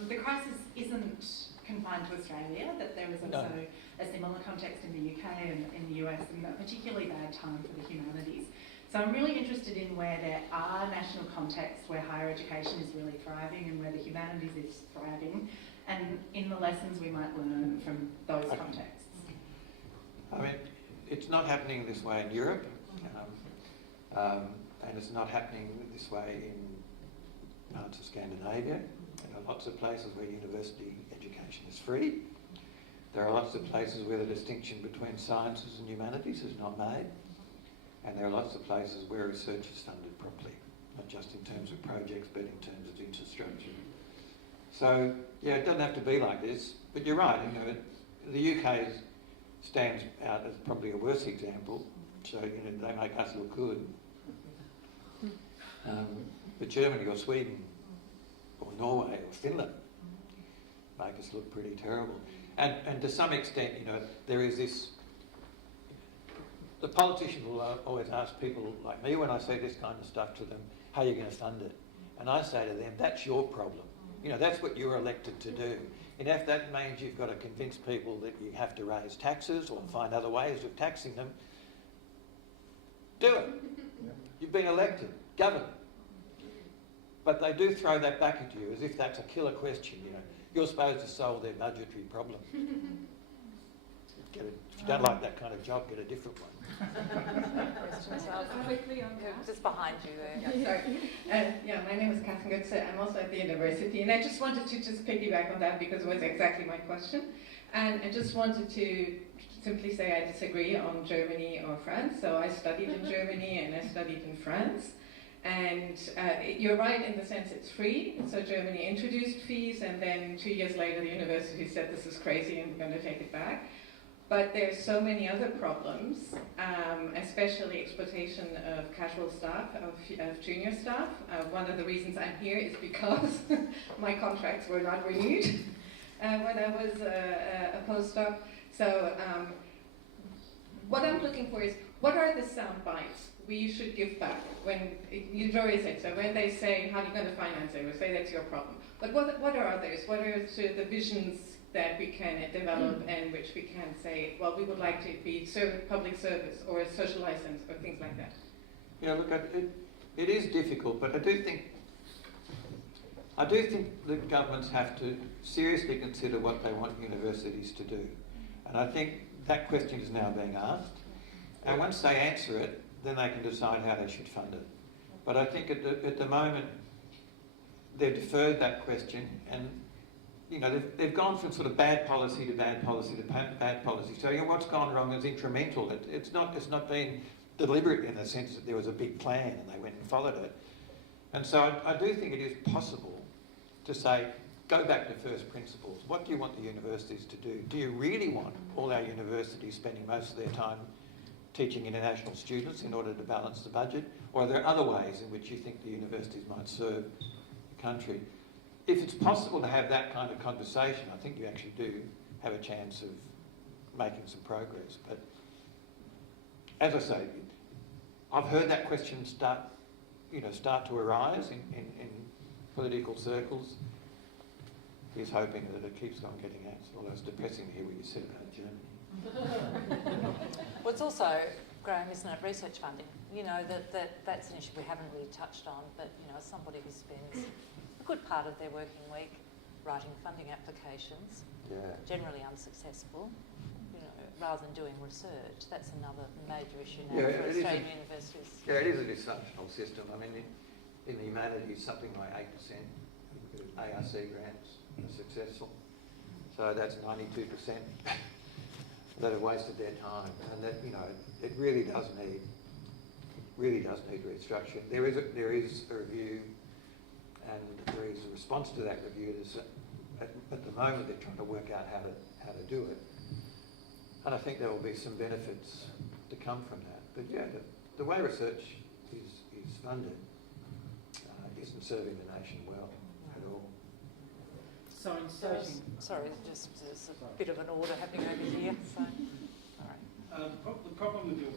the crisis isn't confined to Australia, that there is also a similar context in the UK and in the US, and a particularly bad time for the humanities. So I'm really interested in where there are national contexts where higher education is really thriving and where the humanities is thriving, and in the lessons we might learn from those contexts. I mean, it's not happening this way in Europe. And it's not happening this way in parts of Scandinavia. There are lots of places where university education is free. There are lots of places where the distinction between sciences and humanities is not made. And there are lots of places where research is funded properly, not just in terms of projects, but in terms of infrastructure. So, yeah, it doesn't have to be like this, but you're right, you know, the UK stands out as probably a worse example, so, you know, they make us look good. But Germany or Sweden or Norway or Finland make us look pretty terrible. And to some extent, you know, there is this, the politicians will always ask people like me when I say this kind of stuff to them, how are you going to fund it? And I say to them, that's your problem. You know, that's what you're elected to do. And if that means you've got to convince people that you have to raise taxes or find other ways of taxing them, do it. You've been elected, govern. But they do throw that back at you as if that's a killer question, you know. You're supposed to solve their budgetary problem. If you don't like that kind of job, get a different one. Quickly on just behind you there. Yeah, sorry. Yeah, my name is Catherine Goetze. I'm also at the university, and I just wanted to just piggyback on that because it was exactly my question. And I just wanted to simply say I disagree on Germany or France. So I studied in Germany and I studied in France. And you're right in the sense it's free. So Germany introduced fees, and then 2 years later the university said this is crazy and we're going to take it back. But there's so many other problems, especially exploitation of casual staff, of junior staff. One of the reasons I'm here is because my contracts were not renewed when I was a postdoc. So what I'm looking for is, what are the sound bites we should give back when you already said so? When they say, "How are you going to finance it?" We say that's your problem. But what are others? What are the visions that we can develop and which we can say, well, we would like to be public service or social license or things like that? Yeah, look, it is difficult, but I do think that governments have to seriously consider what they want universities to do. And I think that question is now being asked. And once they answer it, then they can decide how they should fund it. But I think at the moment, they've deferred that question, and you know, they've gone from sort of bad policy to bad policy to bad policy. So you know, what's gone wrong is incremental. It's not been deliberate in the sense that there was a big plan and they went and followed it. And so I do think it is possible to say, go back to first principles. What do you want the universities to do? Do you really want all our universities spending most of their time teaching international students in order to balance the budget? Or are there other ways in which you think the universities might serve the country? If it's possible to have that kind of conversation, I think you actually do have a chance of making some progress. But as I say, I've heard that question start to arise in political circles. He's hoping that it keeps on getting answered. Although it's depressing to hear what you said about Germany. Well, it's also, Graeme, isn't it, research funding? You know, that's an issue we haven't really touched on, but, you know, as somebody who spends a good part of their working week writing funding applications, generally unsuccessful, you know, rather than doing research, that's another major issue now for Australian universities. Yeah, it is a dysfunctional system. I mean, in the humanities, something like 8% of ARC grants are successful. So that's 92% that have wasted their time, and that, you know, it really does need restructuring. There is a review, and there is a response to that review. At the moment, they're trying to work out how to do it, and I think there will be some benefits to come from that. But yeah, the way research is funded isn't serving the nation well at all. So in stating... Sorry, just there's a bit of an order happening over here. So, the problem with your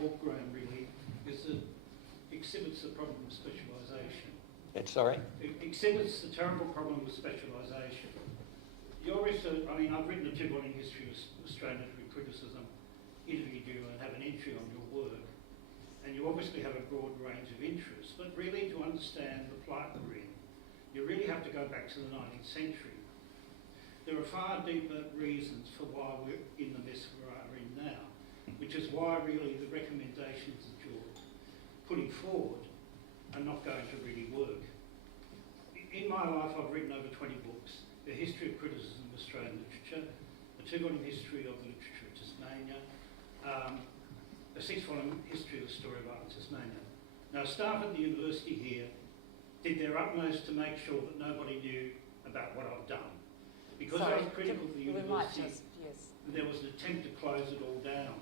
book, Graeme, really, is that it exhibits the problem of specialisation. Sorry? It exhibits the terrible problem of specialisation. Your research, I mean, I've written a 2-volume history of Australian literary criticism, interviewed you and have an entry on your work, and you obviously have a broad range of interests, but really to understand the plight we're in, you really have to go back to the 19th century. There are far deeper reasons for why we're in the mess we are in now, which is why really the recommendations that you're putting forward are not going to really work. In my life, I've written over 20 books: A History of Criticism of Australian Literature, a 2-volume history of the literature of Tasmania, a 6-volume history of the story of art in Tasmania. Now, staff at the university here did their utmost to make sure that nobody knew about what I've done. Because I was critical of the university, there was an attempt to close it all down.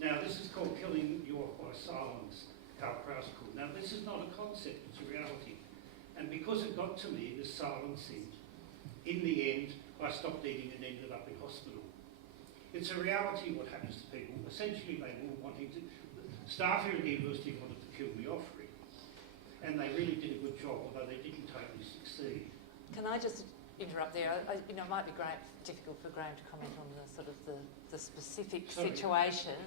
Now, this is called killing Europe by silence, Karl Kraus called. Now, this is not a concept, it's a reality. And because it got to me, this silencing, in the end, I stopped eating and ended up in hospital. It's a reality what happens to people. Essentially, they were wanting to... Staff here at the university wanted to kill me off, really. And they really did a good job, although they didn't totally succeed. Can I just interrupt there? You know, it might be difficult for Graeme to comment on the sort of the specific situation,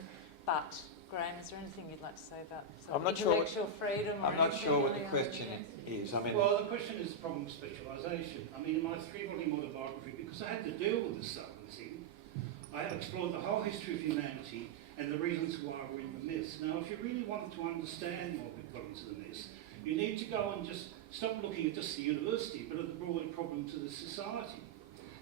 but Graeme, is there anything you'd like to say about intellectual freedom? I'm not sure what the question is. I mean, well, the question is the problem of specialisation. I mean, in my 3-volume autobiography, because I had to deal with this silencing, I have explored the whole history of humanity and the reasons why we're in the mess. Now, if you really wanted to understand why we've got into the mess, you need to go and just stop looking at just the university, but at the broader problems of the society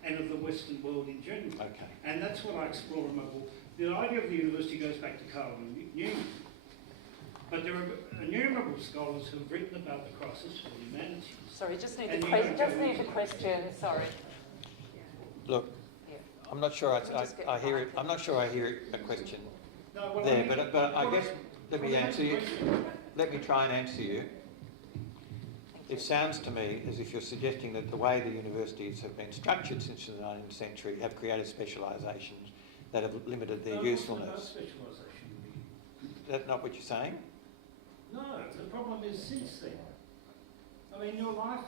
and of the Western world in general. okay. And that's what I explore in my book. The idea of the university goes back to Carl Newman, but there are innumerable scholars who have written about the crisis for the humanities. Sorry, just need the question. Sorry. Look, I'm not sure I hear it. I'm not sure I hear a question there, but I guess let me answer you. Let me try and answer you. It sounds to me as if you're suggesting that the way the universities have been structured since the 19th century have created specialisations that have limited their usefulness. That's not what you're saying? No, the problem is since then. I mean, your life,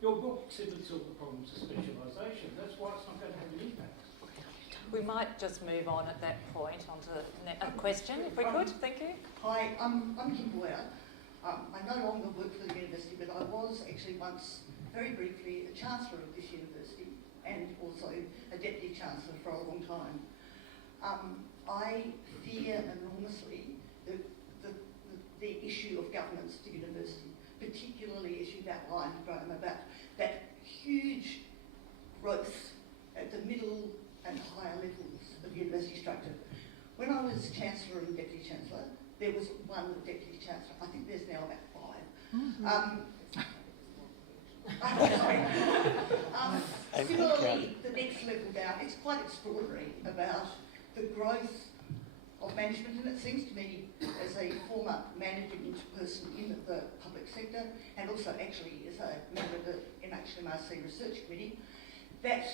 your book exhibits all the problems of specialisation. That's why it's not going to have an impact. We might just move on at that point onto a question, if we could. Thank you. Hi, I'm Kim Boyer. I no longer work for the university, but I was actually once, very briefly, a chancellor of this university and also a deputy chancellor for a long time. I fear enormously the issue of governance at the university, particularly as you've outlined, Graeme, about that huge growth at the middle and higher levels of university structure. When I was chancellor and deputy chancellor, there was one deputy chancellor. I think there's now about 5. Similarly, the next level down, it's quite extraordinary about the growth of management, and it seems to me, as a former management person in the public sector, and also actually as a member of the NHMRC Research Committee, that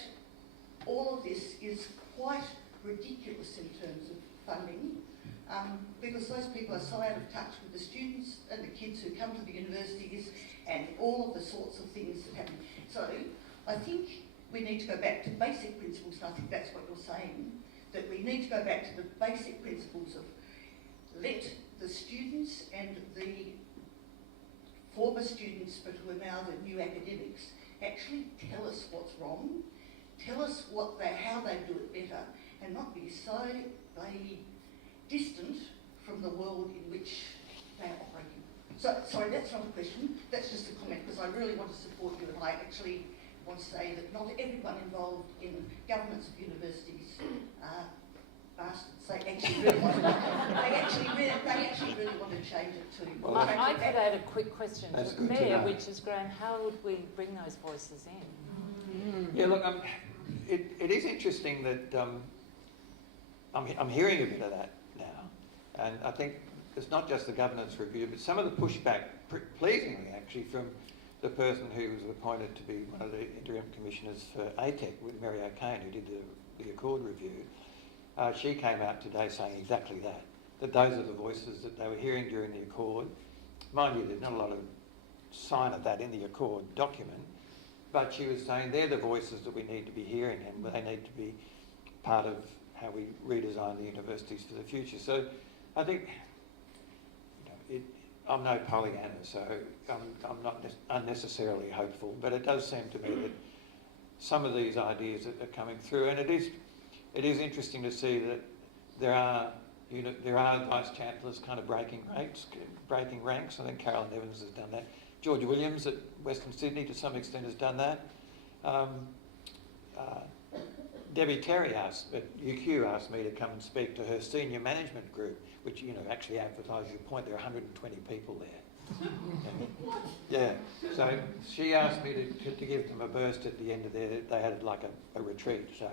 all of this is quite ridiculous in terms of funding, because those people are so out of touch with the students and the kids who come to the universities and all of the sorts of things that happen. So I think we need to go back to basic principles, and I think that's what you're saying, that we need to go back to the basic principles of let the students and the former students, but who are now the new academics, actually tell us what's wrong, tell us how they do it better, and not be so distant from the world in which they are operating. So, sorry, that's not a question, that's just a comment, because I really want to support you, and I actually want to say that not everyone involved in governance of universities are bastards. They actually really want to, they actually really want to change it too. Well, I could add a quick question to the Mayor, which is, Graeme, how would we bring those voices in? Yeah, look, it is interesting that I'm hearing a bit of that now, and I think it's not just the governance review, but some of the pushback, pleasingly actually, from the person who was appointed to be one of the interim commissioners for ATEC, with Mary O'Kane, who did the Accord review. She came out today saying exactly that those are the voices that they were hearing during the Accord. Mind you, there's not a lot of sign of that in the Accord document, but she was saying they're the voices that we need to be hearing, and they need to be part of how we redesign the universities for the future. So I think, I'm no Pollyanna, so I'm not unnecessarily hopeful, but it does seem to me that some of these ideas are coming through, and it is interesting to see that there are there are vice-chancellors kind of breaking ranks. I think Carolyn Evans has done that. George Williams at Western Sydney to some extent has done that. Debbie Terry at UQ asked me to come and speak to her senior management group, which, actually advertises your point, there are 120 people there. Yeah, so she asked me to give them a burst at the end of they had like a retreat, so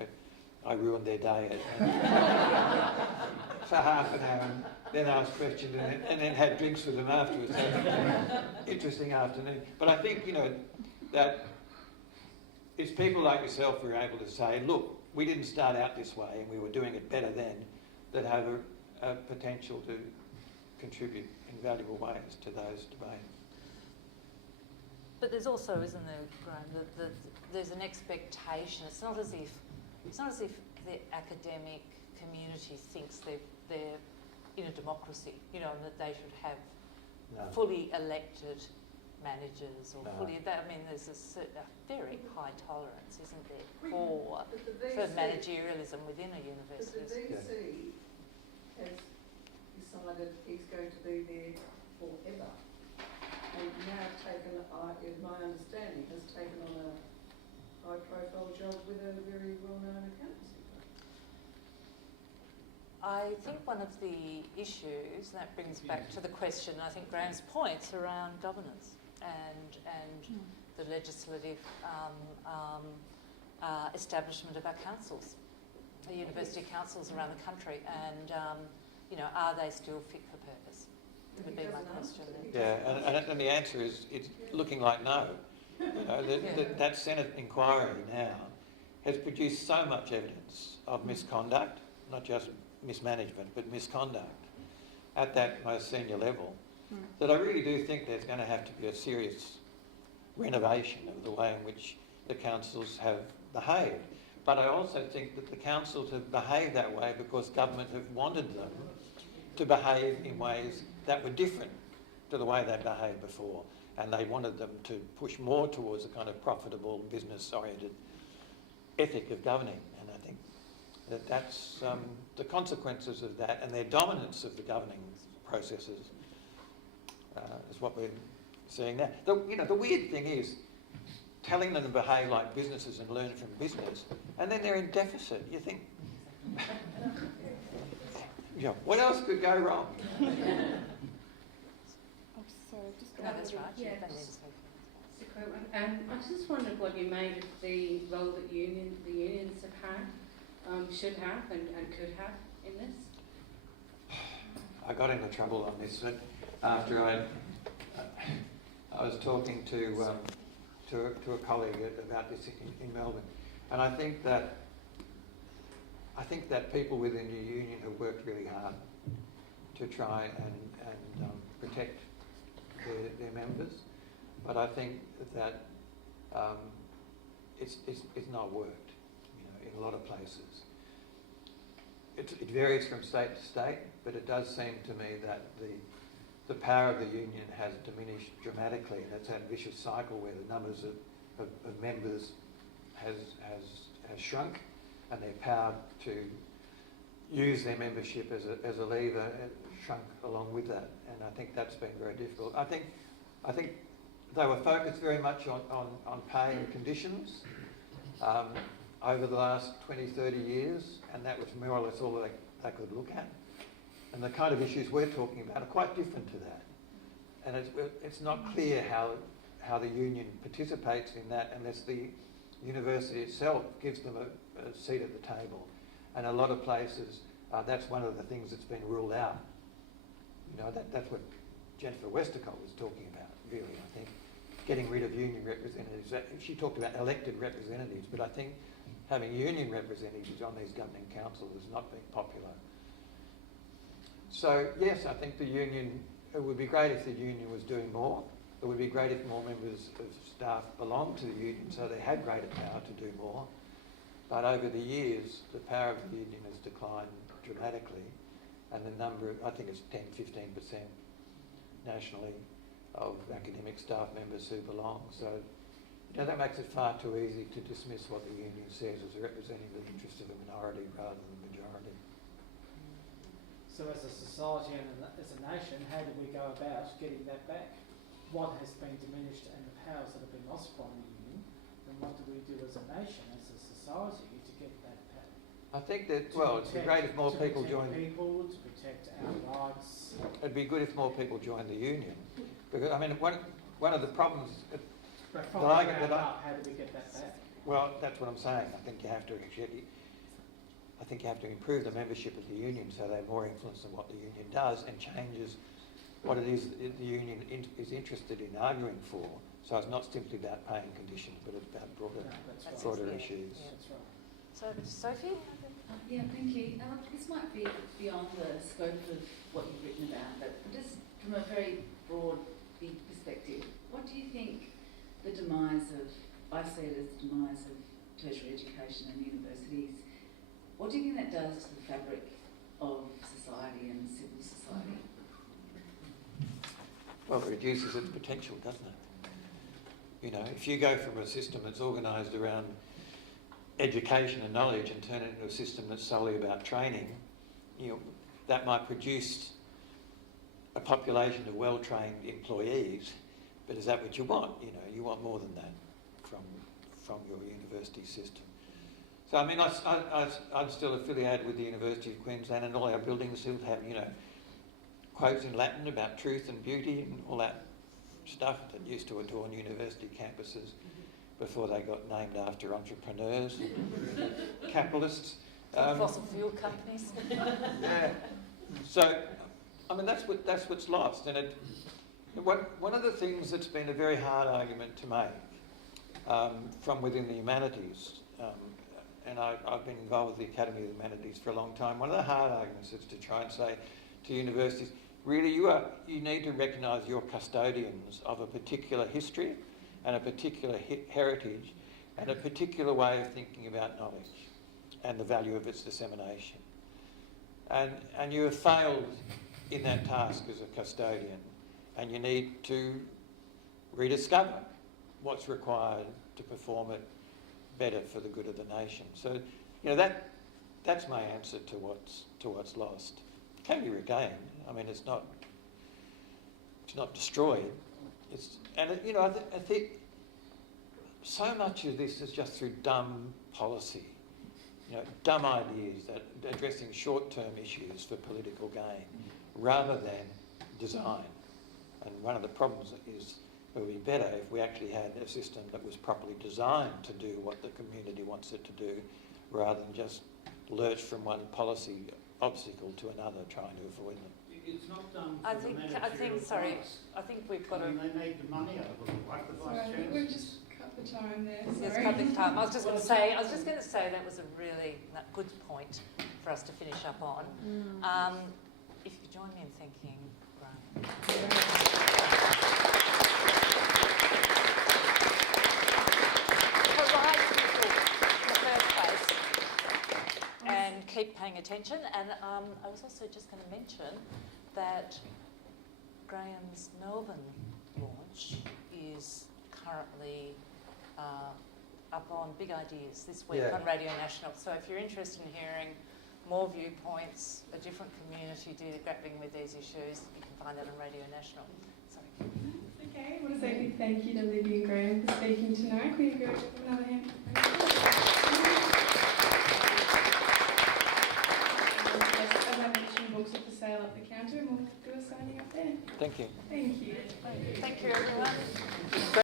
I ruined their day for half an hour, and then asked questions and then had drinks with them afterwards. So, interesting afternoon. But I think, that it's people like yourself who are able to say, look, we didn't start out this way and we were doing it better then, that have a potential to contribute in valuable ways to those debates. But there's also, isn't there, Graeme, that there's an expectation. It's not as if the academic community thinks they're in a democracy, and that they should have fully elected managers or fully. There's a very high tolerance, isn't there, for managerialism within a university. But the VC has decided he's going to be there forever, and now is my understanding, has taken on a high-profile job with a very well-known accountancy firm. I think one of the issues, that brings back to the question, I think Graeme's points around governance and the legislative establishment of our councils, the university councils around the country, and are they still fit for purpose? Would be my question. Yeah, and the answer is it's looking like no. That Senate inquiry now has produced so much evidence of misconduct, not just mismanagement, but misconduct at that most senior level, that I really do think there's going to have to be a serious renovation of the way in which the councils have behaved. But I also think that the councils have behaved that way because government have wanted them to behave in ways that were different to the way they behaved before. And they wanted them to push more towards a kind of profitable, business-oriented ethic of governing. And I think that's the consequences of that, and their dominance of the governing processes is what we're seeing now. The weird thing is telling them to behave like businesses and learn from business, and then they're in deficit. You think, what else could go wrong? No, that's right. Yeah. I just wondered what you made of the role that the unions have had, should have, and could have in this. I got into trouble on this after I was talking to a colleague about this in Melbourne, and I think that people within the union have worked really hard to try and protect their members, but I think that it's not worked, in a lot of places. It varies from state to state, but it does seem to me that the power of the union has diminished dramatically, and it's that vicious cycle where the numbers of members has shrunk, and their power to use their membership as a lever shrunk along with that, and I think that's been very difficult. I think they were focused very much on pay and conditions over the last 20, 30 years, and that was more or less all they could look at. And the kind of issues we're talking about are quite different to that. And it's not clear how the union participates in that unless the university itself gives them a seat at the table. And a lot of places, that's one of the things that's been ruled out. That's what Jennifer Westacott was talking about, really, I think. Getting rid of union representatives. She talked about elected representatives, but I think having union representatives on these governing councils has not been popular. So, yes, I think it would be great if the union was doing more. It would be great if more members of staff belonged to the union so they had greater power to do more. But over the years, the power of the union has declined dramatically, and the number, I think it's 10-15% nationally, of academic staff members who belong. So, that makes it far too easy to dismiss what the union says as representing the interest of a minority rather than the majority. So as a society and as a nation, how do we go about getting that back? What has been diminished and the powers that have been lost from the union, and what do we do as a nation, as a society, to get that back? I think that, well, it'd be great if more people joined. To protect our rights. It'd be good if more people joined the union. Because, I mean, one of the problems But from the ground up, how do we get that back? well, that's what I'm saying. I think you have to actually, I think you have to improve the membership of the union so they have more influence than what the union does and changes what it is that the union is interested in arguing for. So it's not simply about paying conditions, but it's about broader issues. Yeah. That's right. So, Sophie? Yeah, thank you. This might be beyond the scope of what you've written about, but just from a very broad, big perspective, what do you think the demise of, I see it as the demise of tertiary education and universities, what do you think that does to the fabric of society and civil society? Well, it reduces its potential, doesn't it? You know, if you go from a system that's organised around education and knowledge and turn it into a system that's solely about training, you know, that might produce a population of well-trained employees, but is that what you want? You know, you want more than that from your university system. So, I mean, I'm still affiliated with the University of Queensland, and all our buildings still have, you know, quotes in Latin about truth and beauty and all that stuff that used to adorn university campuses before they got named after entrepreneurs and capitalists. Fossil fuel companies. Yeah. So, I mean, that's what's lost. And one of the things that's been a very hard argument to make from within the humanities, and I've been involved with the Academy of the Humanities for a long time, one of the hard arguments is to try and say to universities, really, you need to recognise you're custodians of a particular history and a particular heritage and a particular way of thinking about knowledge and the value of its dissemination. And you have failed in that task as a custodian, and you need to rediscover what's required to perform it better for the good of the nation. So, you know, that's my answer to what's lost. It can be regained. I mean, it's not destroyed. You know, I think so much of this is just through dumb policy, you know, dumb ideas that addressing short-term issues for political gain rather than design. And one of the problems is it would be better if we actually had a system that was properly designed to do what the community wants it to do, rather than just lurch from one policy obstacle to another trying to avoid them. It's not done I for the think managerial class. I think we've got I mean, they need the money out of it, like the Sorry, I think we've just cut the time there. Yes, Sorry. cut the time. I was just going to say that was a really good point for us to finish up on. If you join me in thanking Graeme. For rising people in the first place and keep paying attention. And I was also just going to mention that Graeme's Melbourne launch is currently up on Big Ideas this week on Radio National. So if you're interested in hearing more viewpoints, a different community grappling with these issues, you can find that on Radio National. Sorry. Okay, I want to say a big thank you to Libby and Graeme for speaking tonight. Can we go with another hand? As I mentioned, books are for sale up the counter, and we'll do a signing up there. Thank you. Thank you. Thank you, everyone.